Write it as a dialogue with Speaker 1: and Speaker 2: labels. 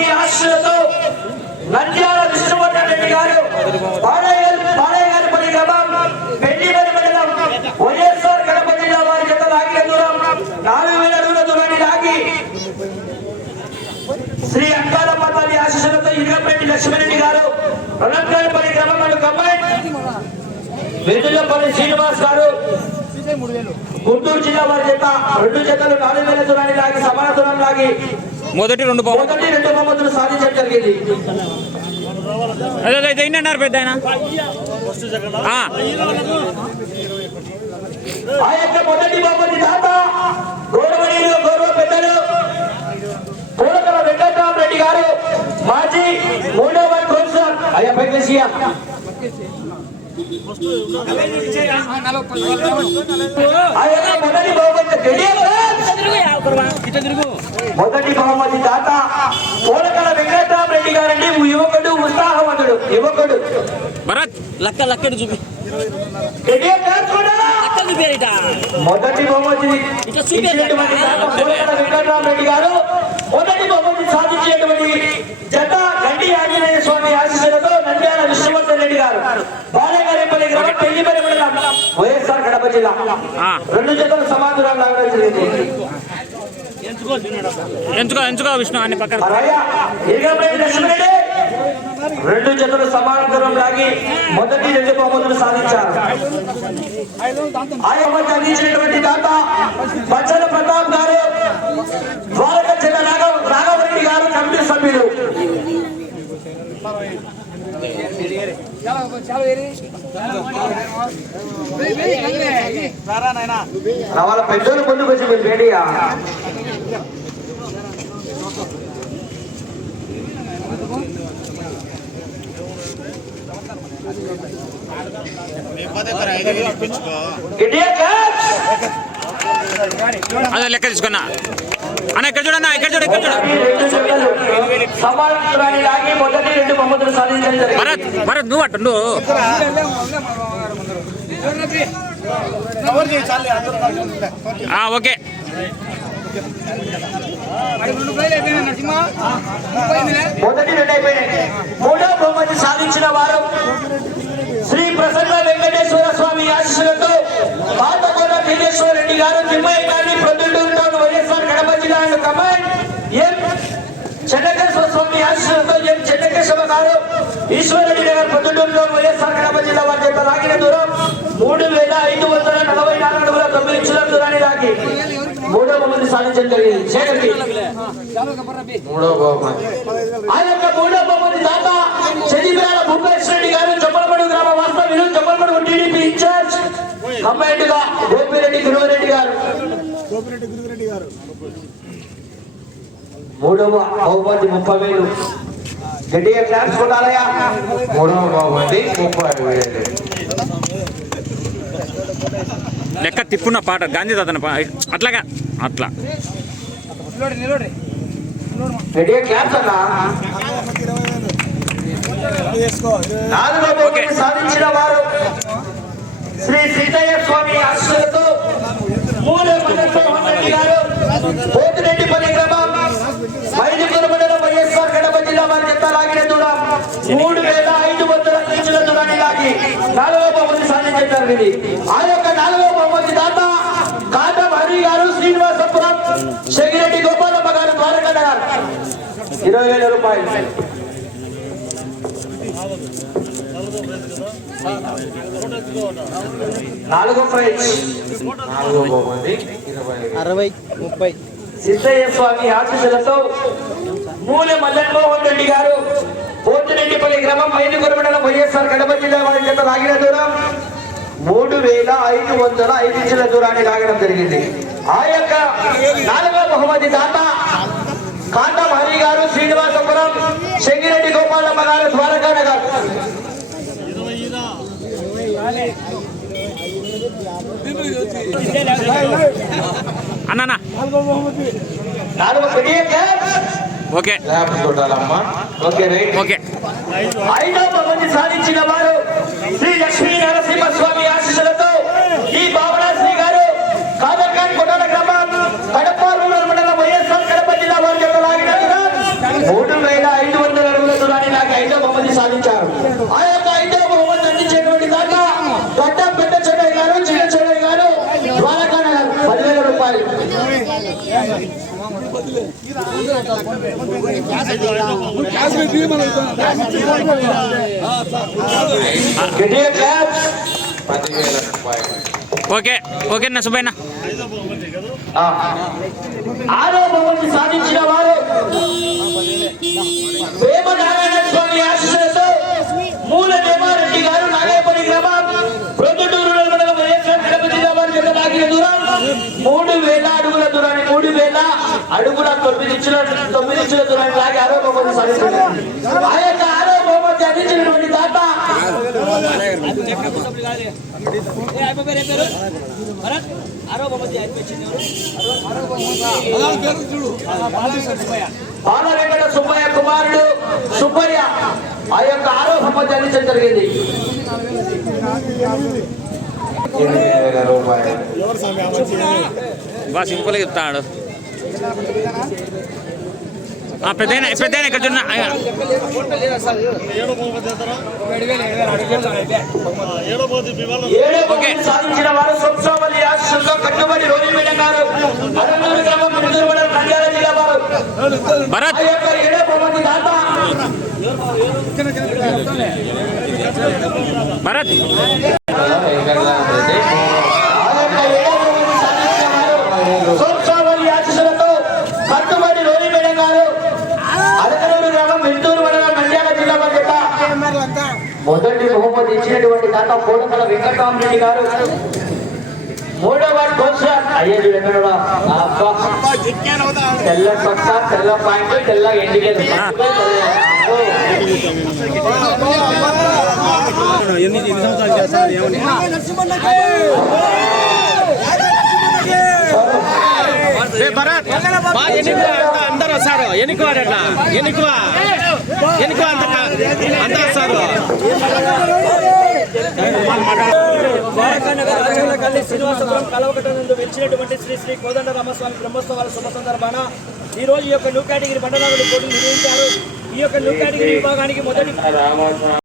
Speaker 1: స్వామి ఆశీస్సులతో నంద్యాల విష్ణువర్ధన్ రెడ్డి గారు బాలయ్య బాలయ్య గారి పల్లి గ్రామం పెళ్ళిపల్లి మండలం వైఎస్ఆర్ కడప జిల్లా వారి జత లాగిన దూరం నాలుగు వేల అడుగుల దూరాన్ని లాగి శ్రీ అంకాల పట్టాలి ఆశీస్సులతో ఇరగపల్లి లక్ష్మణరెడ్డి గారు రణంకాయపల్లి గ్రామంలో కంబైన్. వెదులపల్లి శ్రీనివాస్ గారు గుంటూరు జిల్లా వారి చేత రెండు జతలు నాలుగు వేల దూరాన్ని లాగి సమాన దూరం లాగి
Speaker 2: మొదటి రెండు
Speaker 1: బహుమతులు సాధించడం జరిగింది.
Speaker 2: అదే అదే ఇది అన్నారు పెద్ద ఆయన? ఆ,
Speaker 1: ఆ యొక్క మొదటి బహుమతి దాత గౌరవనీయులు గౌరవ పెద్దలు పూలకల వెంకటరామరెడ్డి గారు మాజీ మూడవ కౌన్సిలర్ అయ్యా పైకేసియా ఆ యొక్క మొదటి బహుమతి తెలియదు మొదటి బహుమతి దాత పూలకల వెంకటరామరెడ్డి గారండి. యువకుడు ఉత్సాహవంతుడు. యువకుడు.
Speaker 2: భరత్
Speaker 3: లక్క లక్కడు చూపి.
Speaker 1: మొదటి బహుమతి పూలకల వెంకటరామరెడ్డి గారు. మొదటి బహుమతి సాధించేటువంటి జత గండి ఆంజనేయ స్వామి ఆశీస్సులతో నంద్యాల విష్ణువర్ధన్ రెడ్డి గారు. బాలగారేపల్లి గ్రామం పెళ్ళిపల్లి మండలం వైఎస్ఆర్ కడప జిల్లా. రెండు జతలు సమాధానం లాగడం జరిగింది.
Speaker 2: ఎంచుకో ఎంచుకో విష్ణు అని పక్కన.
Speaker 1: రెండు జతలు సమాంతరం లాగి మొదటి రెండు బహుమతులు సాధించారు. ఆ అందించినటువంటి దాత బచ్చల ప్రతాప్ గారు ద్వారక జిల్లా రాఘవ రాఘవరెడ్డి గారు కమిటీ సభ్యులు. నా వాళ్ళ పెద్దోళ్ళు ముందుకు వచ్చి మీరు వేడియా
Speaker 2: అదే లెక్క తీసుకున్నా. అన్న ఇక్కడ చూడన్నా ఇక్కడ చూడు ఇక్కడ చూడు. భరత్ భరత్ నువ్వు అట్టు నువ్వు ఆ, ఓకే.
Speaker 1: మొదటి రెండు అయిపోయినాయి. మూడో బహుమతి సాధించిన వారు శ్రీ ప్రసన్న వెంకటేశ్వర స్వామి ఆశీస్సులతో పాతకోట దినేశ్వర రెడ్డి గారు తిమ్మయ్య గారిని ప్రొద్దుటూరు టౌన్ వైఎస్ఆర్ కడప జిల్లా కమాండ్ ఎం చెన్నకేశ్వర స్వామి ఆశీస్సులతో ఎం చెన్నకేశ్వర గారు ఈశ్వరరెడ్డి గారు ప్రొద్దుటూరు టౌన్ వైఎస్ఆర్ కడప జిల్లా వారి చేత లాగిన దూరం మూడు వేల ఐదు వందల నలభై నాలుగు అడుగుల తొమ్మిది ఇంచుల దూరాన్ని లాగి మూడో బహుమతి సాధించడం జరిగింది. మూడో బహుమతి. ఆ యొక్క మూడో బహుమతి దాత భూపేష్ రెడ్డి గారు గ్రామ వాస్తవ్యులు టీడీపీ ఇన్ఛార్జ్ గోపిరెడ్డి గురువరెడ్డి గారు. మూడవ బహుమతి ముప్పై వేలు గట్టిగా క్లాప్స్ కొట్టాలయ్యా. మూడవ బహుమతి ముప్పై వేలు
Speaker 2: లెక్క తిప్పున్న పాట గాంధీ తాతన అట్లాగా. అట్లా.
Speaker 1: సాధించిన వారు శ్రీ సిద్ధయ్య స్వామి ఆశీస్సులతో మూల రెడ్డి గారు పోతిరెడ్డిపల్లి గ్రామం మైదుకూరు మండలం వైఎస్ఆర్ కడప జిల్లా వారి చెత్త లాగిన దూరం మూడు వేల ఐదు వందల దూరాన్ని లాగి నాలుగో బహుమతి జరిగింది ఆ యొక్క ఇరవై వేల రూపాయలు. నాలుగో ప్రైజ్. నాలుగో బహుమతి. ఇరవై
Speaker 3: అరవై ముప్పై.
Speaker 1: సిద్ధయ్య స్వామి ఆశీస్సులతో మూల మదన్మోహన్ రెడ్డి గారు పోతిరెడ్డిపల్లి గ్రామం మైదుగురు మండలం వైఎస్ఆర్ కడప జిల్లా వారి చేత లాగిన దూరం మూడు వేల ఐదు వందల ఐదు ఇంచుల దూరాన్ని లాగడం జరిగింది. ఆ యొక్క నాలుగో బహుమతి దాత కాంతం శ్రీనివాసపురం శంగిరెడ్డి గోపాలమ్మ గారు ద్వారకా నగర్.
Speaker 2: అన్న. ఓకే.
Speaker 1: Okay
Speaker 2: okay.
Speaker 1: ఐదో బహుమతి సాధించిన వారు శ్రీ లక్ష్మీ నరసింహస్వామి ఆశీస్సులతో ఈ భావన శ్రీ గారు కాదర్ఖాన్ కొట్టాల గ్రామం కడప రూరల్ మండలం వైఎస్ఆర్ కడప జిల్లా వారి యొక్క లాగిన దూరం మూడు వేల ఐదో సాధించారు ఆ యొక్క ఐదో బహుమతి అందించేటువంటి దాకా గడ్డం పెద్ద చెన్నై గారు చిన్న చెన్నై గారు ద్వారకా నగర్ పదివేల రూపాయలు.
Speaker 2: ఓకే ఓకే నా సుబ్బయ్య
Speaker 1: ఆ. ఆరో బహుమతి సాధించిన వారు వేమ నారాయణ స్వామి ఆశీస్సులతో మూల నేమారెడ్డి గారు నాగేపల్లి గ్రామం ప్రొద్దుటూరు మండలం వైఎస్ఆర్ తిరుపతి జిల్లా కింద తాకిన దూరం మూడు వేల అడుగుల దూరాన్ని మూడు వేల అడుగుల తొమ్మిది తొమ్మిది ఇచ్చిన దూరాన్ని లాగి ఆరోపణ బహుమతి ఆ యొక్క ఆరోపణ బహుమతి అందించినటువంటి దాత
Speaker 3: ఏ
Speaker 1: బాల వెంకట సుబ్బయ్య కుమారుడు సుబ్బయ్య ఆ యొక్క ఆరోపణ బహుమతి అందించడం జరిగింది.
Speaker 2: బాగా సింపుల్గా చెప్తాడు పెద్ద పెద్ద ఇక్కడ చూడ
Speaker 1: ఏడో
Speaker 2: ఓకే.
Speaker 1: బహుమతి సాధించిన వారు సొంసోవల్లి ఆశీస్సులతో కట్టుబడి రోజు మేడం గారు అరంగూరు గ్రామం మిడుదూరు మండలం నంద్యాల జిల్లా వారు
Speaker 2: భరత్
Speaker 1: ఆ యొక్క ఏడో బహుమతి దాత
Speaker 2: భరత్
Speaker 1: ఆ యొక్క ఏడో బహుమతి సాధించిన వారు సొంసోవల్లి ఆశీస్సులతో కట్టుబడి రోజు మేడం గారు అరంగూరు గ్రామం మిడుదూరు మండలం నంద్యాల జిల్లా వారి యొక్క మొదటి బహుమతి దాత కోడకల వెంకటరామరెడ్డి గారు. మూడో వాడి కోచ్ అయ్యేది వెంకటరా తెల్ల సొక్క తెల్ల పాయింట్ తెల్ల ఎండిగేది
Speaker 4: అందరూ వస్తారు. ఎన్నికో అట్లా ఎన్నికో? ఎన్నికో అంత అంత వస్తారు.
Speaker 3: కల్లి శ్రీనివాసపురం కలవకటనందు వెలిచినటువంటి శ్రీ శ్రీ కోదండ రామస్వామి బ్రహ్మోత్సవాల శుభ సందర్భాన ఈ రోజు ఈ యొక్క న్యూ కేటగిరీ బండనాగుడు పోటీ నిర్వహించారు. ఈ యొక్క న్యూ కేటగిరీ విభాగానికి మొదటి